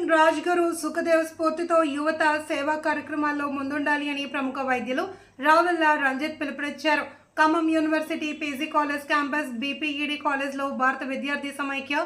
సింగ్ రాజ్గురు సుఖదేవ్ స్ఫూర్తితో యువత సేవా కార్యక్రమాల్లో ముందుండాలి అని ప్రముఖ వైద్యులు రావెల్ల రంజిత్ పిలుపునిచ్చారు. Khammam university PG college campus BPEd కాలేజ్లో భారత విద్యార్థి సమైక్య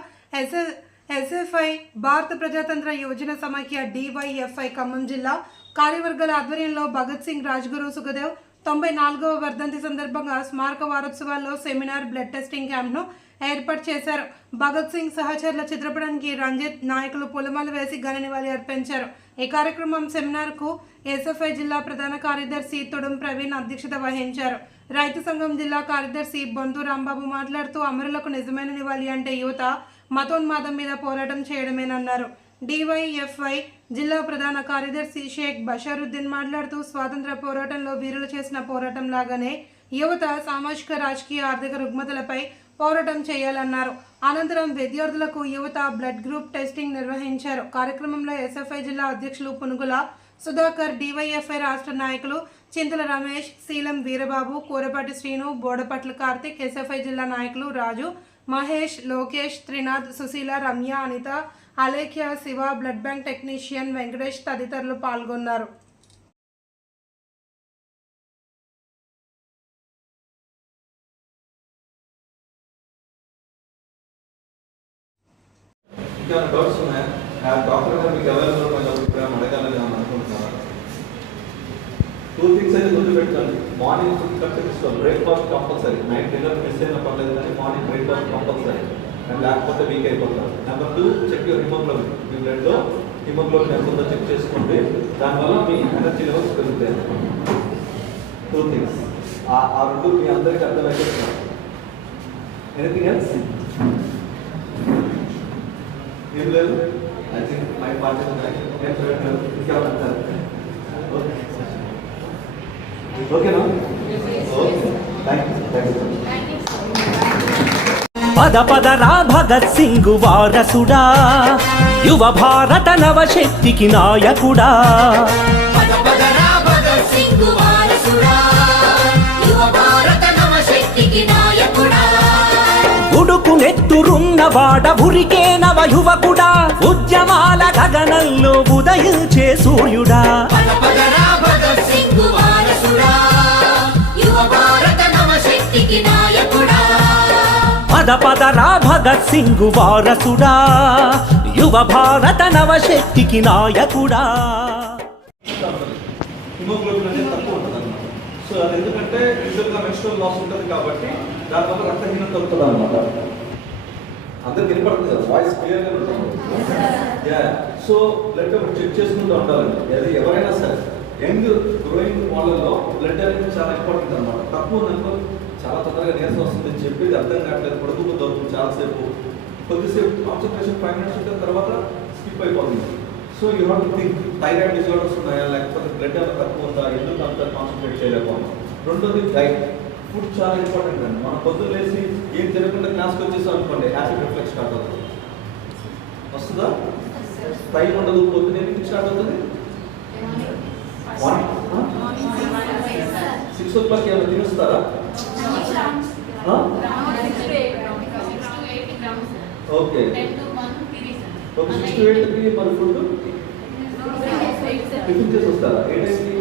ఎస్ఎస్ ఎస్ఎఫ్ఐ భారత ప్రజాతంత్ర యువజన సమైక్య డివైఎఫ్ఐ ఖమ్మం జిల్లా కార్యవర్గాల ఆధ్వర్యంలో భగత్ సింగ్ రాజ్గురు సుఖదేవ్ తొంభై నాలుగవ వర్ధంతి సందర్భంగా స్మారక వారోత్సవాల్లో సెమినార్ బ్లడ్ టెస్టింగ్ క్యాంప్ను ఏర్పాటు చేశారు. భగత్ సింగ్ సహచరుల చిత్రపటానికి రంజిత్ నాయకులు పూలమాల వేసి ఘన నివాళి అర్పించారు. ఈ కార్యక్రమం సెమినార్కు ఎస్ఎఫ్ఐ జిల్లా ప్రధాన కార్యదర్శి తొడుం ప్రవీణ్ అధ్యక్షత వహించారు. రైతు సంఘం జిల్లా కార్యదర్శి బొంతు రాంబాబు మాట్లాడుతూ అమరులకు నిజమైన నివాళి అంటే యువత మతోన్మాదం మీద పోరాటం చేయడమేనన్నారు. డివైఎఫ్ఐ జిల్లా ప్రధాన కార్యదర్శి షేక్ బషారుద్దీన్ మాట్లాడుతూ స్వాతంత్ర పోరాటంలో వీరులు చేసిన పోరాటం లాగానే యువత సామాజిక రాజకీయ ఆర్థిక రుగ్మతలపై పోరాటం చేయాలన్నారు. అనంతరం విద్యార్థులకు యువత బ్లడ్ గ్రూప్ టెస్టింగ్ నిర్వహించారు. కార్యక్రమంలో ఎస్ఎఫ్ఐ జిల్లా అధ్యక్షులు పునుగుల సుధాకర్ డివైఎఫ్ఐ రాష్ట్ర నాయకులు చింతల రమేష్ శీలం వీరబాబు కూరపాటి శ్రీను బోడపట్ల కార్తిక్ ఎస్ఎఫ్ఐ జిల్లా నాయకులు Raju Mahesh Lokesh Trinath Sushila Ramya Anitha Alekhya Shiva blood bank technician Venkatesh తదితరులు పాల్గొన్నారు. ఇంకా డౌట్స్ ఉన్నాయా? ఆ డాక్టర్ గారు మీకు అవైలబుల్ కొంచెం అభిప్రాయం అడగాలని అనుకుంటున్నాను టూ థింగ్స్ అయితే గుర్తు పెట్టుకోండి మార్నింగ్ ఫుడ్ కట్ తీసుకోవాలి. Breakfast compulsory night dinner miss అయినా పర్లేదు కానీ మార్నింగ్ బ్రేక్ఫాస్ట్ కంపల్సరీ అండ్ లేకపోతే వీక్ అయిపోతారు. Number two check your haemoglobin మీ బ్లడ్లో హిమోగ్లోబిన్ ఎంత ఉందో చెక్ చేసుకోండి. దానివల్ల మీ ఎనర్జీ లెవెల్స్ పెరుగుతాయి. టూ థింగ్స్ ఆ రెండు మీ అందరికీ అర్థమైపోతున్నారు ఎనీథింగ్ ఎల్స్ ఏం లేదు ఐ థింక్ మై పార్టీ ఓకేనా యూ పద పదరా భగత్ సింగ్ వారసుడా. యువ భారత నవశక్తికి నాయకుడా. పదపదరా భగత్ సింగ్ వారసుడా. యువ భారత నవశక్తికి నాయకుడా. ఉడుకు నెత్తురున్నవాడ ఉరికే నవ యువకుడా ఉద్యమాల గగనంలో ఉదయించే సూర్యుడా. యువ భారత నవశక్తికి నాయకుడా. పద పదరా భగత్ సింగ్ వారసుడా. యువ భారత నవశక్తికి నాయకుడా. హిమోగ్లోబిన్ అనేది తక్కువ ఉంటుంది అనమాట సో అది ఎందుకంటే యూజువల్గా మెన్స్ట్రల్ లాస్ ఉంటుంది కాబట్టి దానివల్ల రక్తహీనత అవుతుంది అనమాట అందరికి వినపడుతుంది కదా? వాయిస్ క్లియర్గా ఉంటుంది. యా సో బ్లడ్ చెక్ చేసుకుంటూ ఉండాలండి. అది ఎవరైనా సరే యంగ్ గ్రోయింగ్ వాళ్ళలో బ్లడ్ అనేది చాలా ఇంపార్టెంట్ అనమాట తక్కువ ఉందనుకో చాలా తొందరగా నీరసం వస్తుంది చెప్పేది అర్థం కావట్లేదు. పడుకుపోతూ అవుతుంది చాలాసేపు. కొద్దిసేపు కాన్సన్ట్రేషన్ ఫైవ్ మినిట్స్ ఉంటే తర్వాత స్కిప్ అయిపోతుంది. So you have to think thyroid disorders ఉన్నాయా? లేకపోతే బ్లడ్ ఏమైనా తక్కువ ఉందా? ఎందుకు అంత కాన్సన్ట్రేట్ చేయలేకపోవడం రెండోది డైట్ ఫుడ్ చాలా ఇంపార్టెంట్ అండి. మనం పొద్దున్న లేచి ఏం తినకుండా క్లాస్కి వచ్చేసాం అనుకోండి యాసిడ్ రిఫ్లెక్స్ స్టార్ట్ అవుతుంది. వస్తుందా? టైం ఉండదు పొద్దున్న ఎన్నింటికి స్టార్ట్ అవుతుంది? సిక్స్ ఓ క్లాక్ ఏమైనా తినేస్తారా? ఓకే ఒక సిక్స్ టు ఎయిట్కి మన ఫుడ్ టిఫిన్ చేసి వస్తారా ఏ టైంకి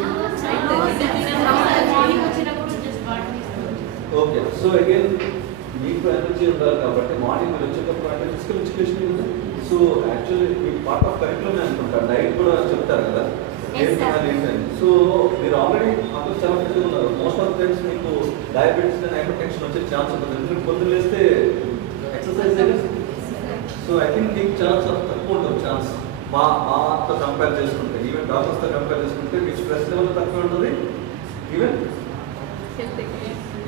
ఓకే సో అగైన్ మీకు ఎనర్జీ ఉండాలి కాబట్టి మార్నింగ్ మీరు వచ్చేటప్పుడు అంటే ఫిజికల్ ఎడ్యుకేషన్ సో యాక్చువల్లీ మీకు పార్ట్ ఆఫ్ కరికులం అనుకుంటా డైట్ కూడా చెప్తారు కదా. ఏంటని సో మీరు ఆల్రెడీ అందరూ చాలా మంది ఉన్నారు. మోస్ట్ ఆఫ్ టైమ్స్ మీకు డయాబెటీస్ అండ్ హైపర్ టెన్షన్ వచ్చే ఛాన్స్ ఉంటుంది. ఎందుకంటే పొద్దున్న లేస్తే ఎక్సర్సైజ్ సో ఐ థింక్ మీకు చాలా చాలా తక్కువ ఉంటుంది ఛాన్స్ మా మాతో కంపేర్ చేసుకుంటే ఈవెన్ డాక్టర్స్తో కంపేర్ చేసుకుంటే మీకు స్ట్రెస్ లెవెల్ తక్కువ ఉంటుంది. Even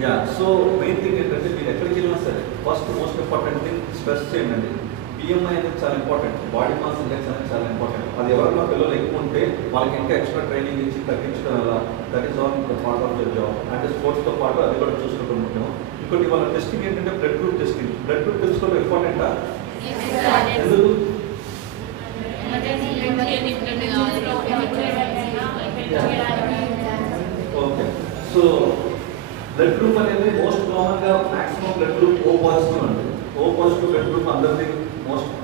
ya so main thing ఏంటంటే మీరు ఎక్కడికి వెళ్ళినా సరే first most important thing stress చేయండి బిఎంఐ అనేది చాలా ఇంపార్టెంట్ బాడీ మాస్ ఇండెక్స్ అనేది చాలా ఇంపార్టెంట్ అది ఎవరైనా పిల్లలు ఎక్కువ ఉంటే వాళ్ళకి ఇంకా ఎక్స్ట్రా ట్రైనింగ్ ఇచ్చి తగ్గించడం వల్ల that is all part of the job అంటే స్పోర్ట్స్తో పాటు అది కూడా చూసుకుంటూ ఉంటాం ఇంకోటి వాళ్ళ టెస్టింగ్ ఏంటంటే blood group testing blood group తెలుసుకోవడం ఇంపార్టెంటా ఎందుకు ఓకే సో బ్లడ్ గ్రూప్ అనేది మోస్ట్ కామన్గా maximum blood group O positive అండి ఓ పాజిటివ్ బ్లడ్ గ్రూప్ అందరినీ మోస్ట్